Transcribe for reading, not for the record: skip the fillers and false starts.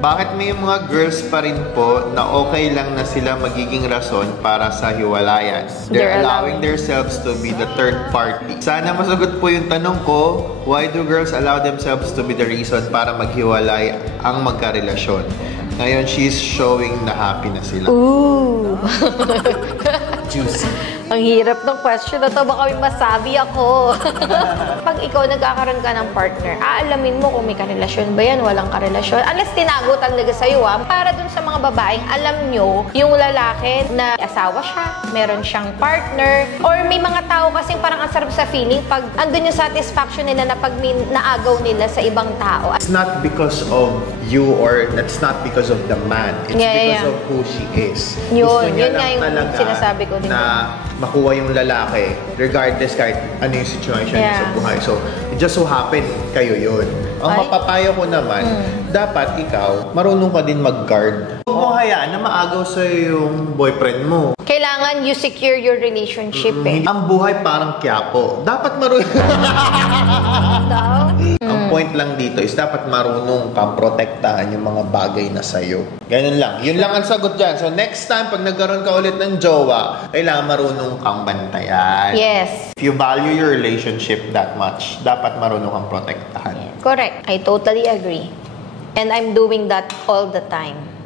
Bakit may mga girls pa rin po na okay lang na sila magiging rason para sa hiwalayan? They're allowing themselves to be the third party. Sana masagot po yung tanong ko, why do girls allow themselves to be the reason para maghiwalay ang magkarelasyon? Ngayon, she's showing na happy na sila. Ooh! Juicy. Ang hirap ng question na to. Baka may masabi ako. Pag ikaw nagkakaroon ka ng partner, aalamin mo kung may karelasyon ba yan, walang karelasyon. Unless tinago talaga sa'yo, para dun sa mga babaeng, alam nyo, yung lalaki na asawa siya, meron siyang partner, or may mga tao kasing parang ang sarap sa feeling pag andun yung satisfaction nila na pag naagaw nila sa ibang tao. It's not because of you or that's not because of the man. It's because of who she is. Yun nga yung sinasabi ko din. Na makuha yung lalaki regardless kahit ano yung situation niya sa buhay. So, it just so happen kayo yun. Ang mapapayo ko naman, dapat ikaw, marunong ka din mag-guard. Huwag mo hayaan na maagaw sa'yo yung boyfriend mo. Kailangan you secure your relationship Ang buhay parang Quiapo. Dapat marunong. Ang point lang dito is dapat marunong kang protektahan yung mga bagay na sa'yo. Ganun lang. Yun lang ang sagot dyan. So next time, pag nagkaroon ka ulit ng jowa, kailangan marunong kang bantayan. Yes. If you value your relationship that much, dapat marunong kang protektahan. Correct. I totally agree. And I'm doing that all the time.